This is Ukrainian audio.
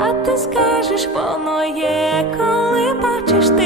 а ти скажеш, воно є, коли бачиш ти